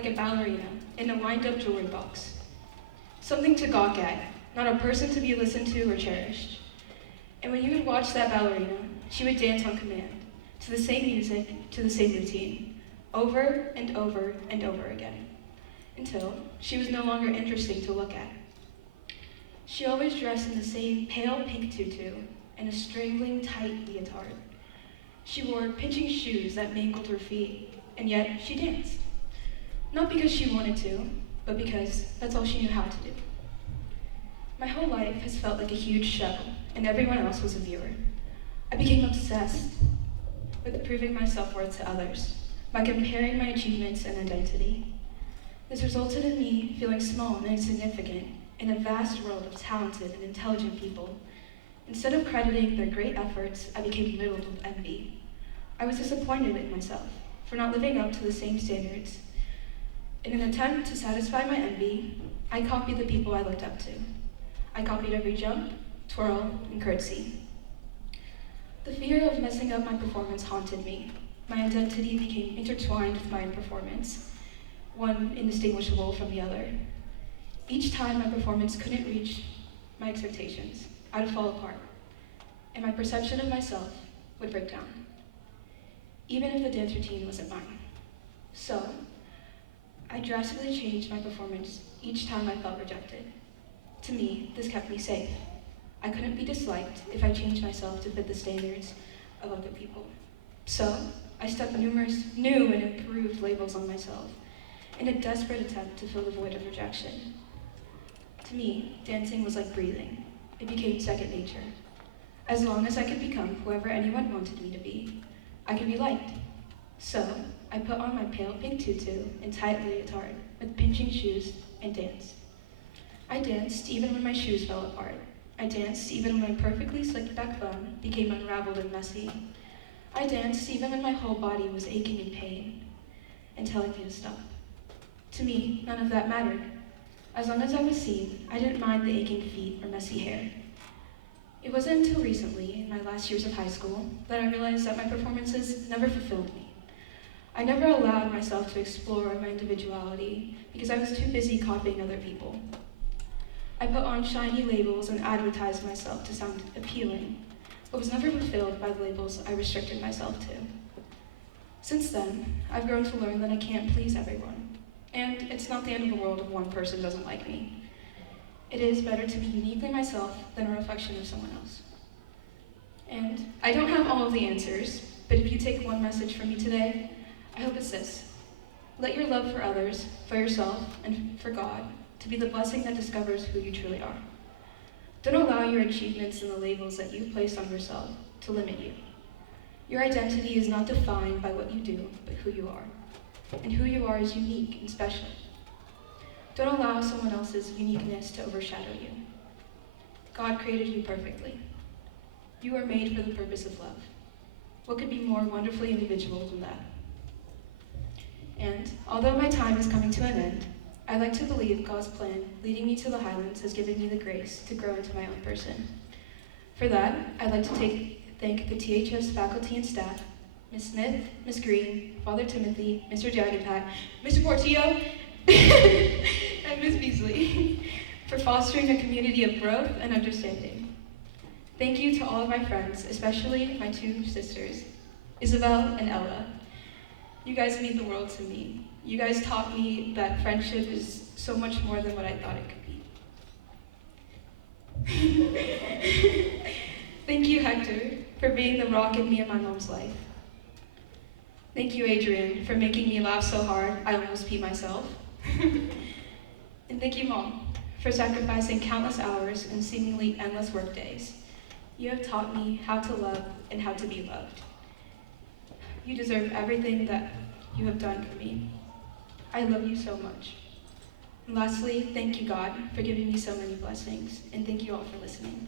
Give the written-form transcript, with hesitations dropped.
like a ballerina in a wind-up jewelry box. Something to gawk at, not a person to be listened to or cherished. And when you would watch that ballerina, she would dance on command, to the same music, to the same routine, over and over and over again, until she was no longer interesting to look at. She always dressed in the same pale pink tutu and a strangling tight leotard. She wore pinching shoes that mangled her feet, and yet she danced. Not because she wanted to, but because that's all she knew how to do. My whole life has felt like a huge show, and everyone else was a viewer. I became obsessed with proving my self-worth to others by comparing my achievements and identity. This resulted in me feeling small and insignificant in a vast world of talented and intelligent people. Instead of crediting their great efforts, I became riddled with envy. I was disappointed in myself for not living up to the same standards. In an attempt to satisfy my envy, I copied the people I looked up to. I copied every jump, twirl, and curtsy. The fear of messing up my performance haunted me. My identity became intertwined with my performance, one indistinguishable from the other. Each time my performance couldn't reach my expectations, I would fall apart, and my perception of myself would break down, even if the dance routine wasn't mine. So, I drastically changed my performance each time I felt rejected. To me, this kept me safe. I couldn't be disliked if I changed myself to fit the standards of other people. So, I stuck numerous new and improved labels on myself in a desperate attempt to fill the void of rejection. To me, dancing was like breathing. It became second nature. As long as I could become whoever anyone wanted me to be, I could be liked. So, I put on my pale pink tutu and tight leotard with pinching shoes and danced. I danced even when my shoes fell apart. I danced even when my perfectly slicked back bun became unraveled and messy. I danced even when my whole body was aching in pain and telling me to stop. To me, none of that mattered. As long as I was seen, I didn't mind the aching feet or messy hair. It wasn't until recently, in my last years of high school, that I realized that my performances never fulfilled me. I never allowed myself to explore my individuality because I was too busy copying other people. I put on shiny labels and advertised myself to sound appealing, but was never fulfilled by the labels I restricted myself to. Since then, I've grown to learn that I can't please everyone, and it's not the end of the world if one person doesn't like me. It is better to be uniquely myself than a reflection of someone else. And I don't have all of the answers, but if you take one message from me today, I hope it's this. Let your love for others, for yourself, and for God to be the blessing that discovers who you truly are. Don't allow your achievements and the labels that you place on yourself to limit you. Your identity is not defined by what you do, but who you are. And who you are is unique and special. Don't allow someone else's uniqueness to overshadow you. God created you perfectly. You are made for the purpose of love. What could be more wonderfully individual than that? And although my time is coming to an end, I like to believe God's plan leading me to the Highlands has given me the grace to grow into my own person. For that, I'd like to thank the THS faculty and staff, Ms. Smith, Ms. Green, Father Timothy, Mr. Jagenpack, Mr. Portillo, and Ms. Beasley, for fostering a community of growth and understanding. Thank you to all of my friends, especially my two sisters, Isabel and Ella. You guys mean the world to me. You guys taught me that friendship is so much more than what I thought it could be. Thank you, Hector, for being the rock in me and my mom's life. Thank you, Adrian, for making me laugh so hard I almost peed myself. And thank you, Mom, for sacrificing countless hours and seemingly endless work days. You have taught me how to love and how to be loved. You deserve everything that you have done for me. I love you so much. And lastly, thank you, God, for giving me so many blessings, and thank you all for listening.